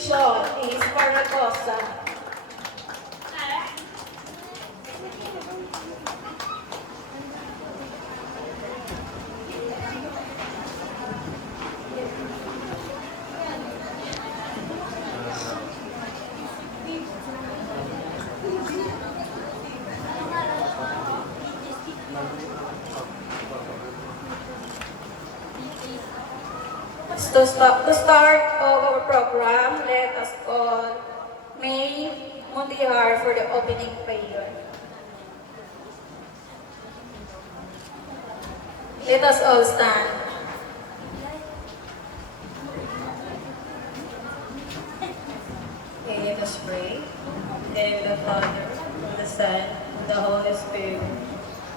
Sean is Paragosa. To start our program, let us call May Mundihar for the opening prayer. Let us all stand. Okay, let us pray. In the name of the Father, of the Son, and the Holy Spirit.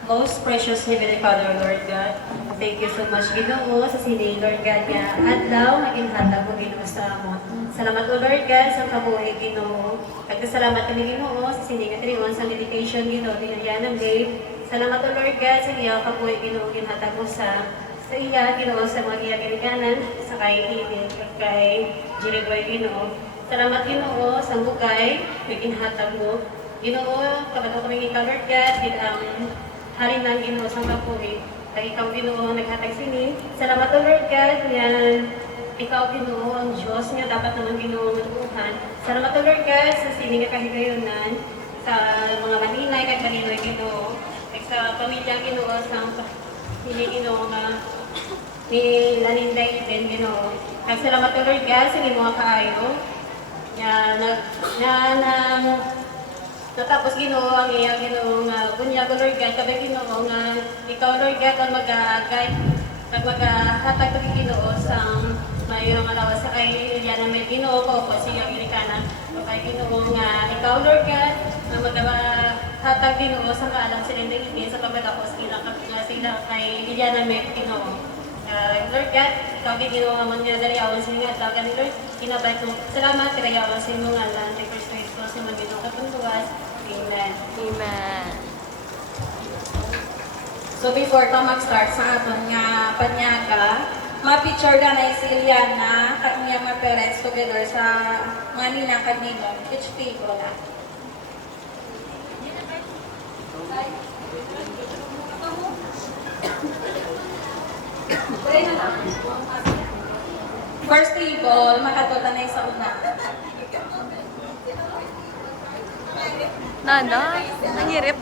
Most precious Heavenly Father, Lord God, thank you so much, Ginoo, sa sini, Lord God, nga adlaw, naging hatag mo, Ginoo, sa amon. Salamat o, Lord God, sa kabuhay, Ginoo. Nagkasalamat kami, Ginoo, sa sini, nga triyon, sa dedication, Ginoo, binayaan ng Dave. Salamat o, Lord God, sa iyang kabuhay, Ginoo, ginhatag mo sa iya, Ginoo, sa mga iyang sa kay Eden, kay Jeriboy, Ginoo. Salamat, Ginoo, sa bugay, ginhatag mo. Ginoo, kabato kami ikaw, Lord God, hari ng Ginoo sa kapuhi. Kay ikaw, Ginoo, naghatag sini. Salamat o Lord God, yan. Ikaw, Ginoo, ang Diyos niya, dapat naman Ginoo manuuhan. Salamat o Lord God, sa sini nga kahigayunan, sa mga maninay, kay Maninoy, Ginoo. Sa pamilya, Ginoo, sa sini, Ginoo, ni Laninday, Eden, Ginoo. Salamat o Lord God, sa mga kaayo. Natapos Ginoo ang iyang Ginoo nga bunyag Lord God, kabay Ginoo nga ikaw Lord God ang mag-guide at maghatag pag Ginoo sa mayroong alawas sa kay Eliana may Ginoo ko po siya Amerikana kay Ginoo nga ikaw Lord God ang maghatag Ginoo sa kaalam sila din sa pagkatapos ilang sila kay Eliana may Ginoo. Lord God, ikaw Ginoo nga man niya daliawan sa inyo at tagan ni Lord, kinabay ko. Salamat, kirayawan sa inyo nga lang, kay Kristo Jesus naman Ginoo katunduas. Amen. Amen. So before pa mag-start sa aton nga panyaga, ma-picture ka na si Eliana kag niya mga parents together sa mga ninang kag ninong. Which table na? First table, makatuta na sa una. Nana, nanghirip.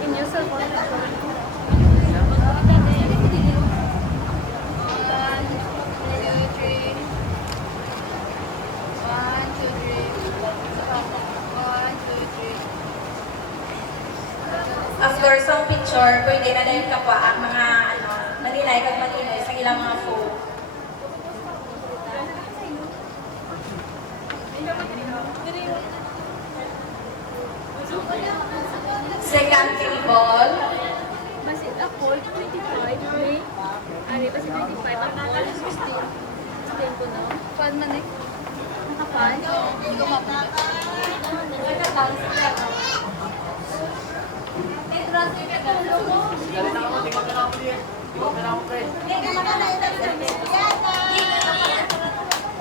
Inyo sa After some picture, pwede na din kapwa ang mga maninay kag maninoy sa ilang mga phone. Second table. Masit ako, 25 May. Ari ba si 25? Ang nakal 16. 16 ko na. Pan man eh. Nakapan? Hindi ko mapapit.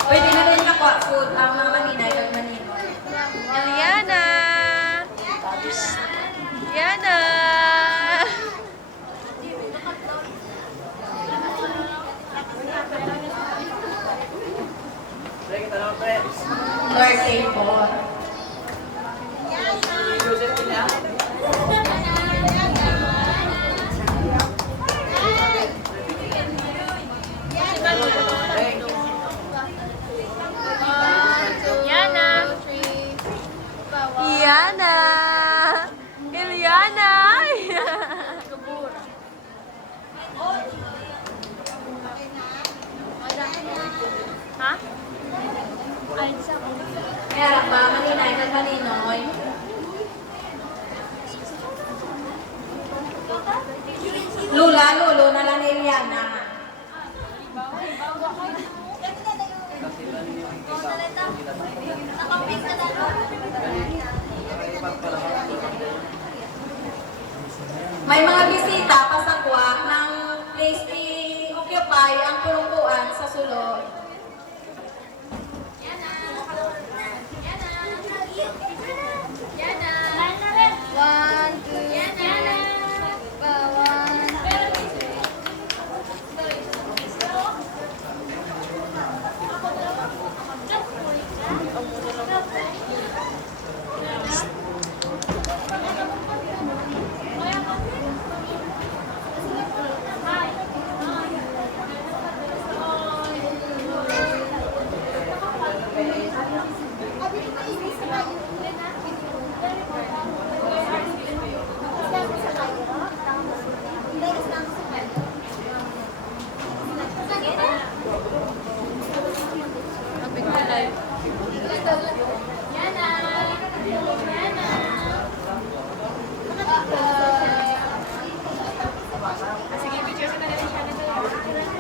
Pwede na rin kapwa food ang mga maninay kag maninoy. Eliana! Eliana! Third table. Eliana! Eliana! Eliana! Ha? Ay, sa Kaya ba, maninay kag maninoy? Lula, lulo na lang ni Eliana. May mga bisita kasagwa ng please i-occupy ang pulungkuan sa sulod. One, two, Sige, picture sa kanila siya.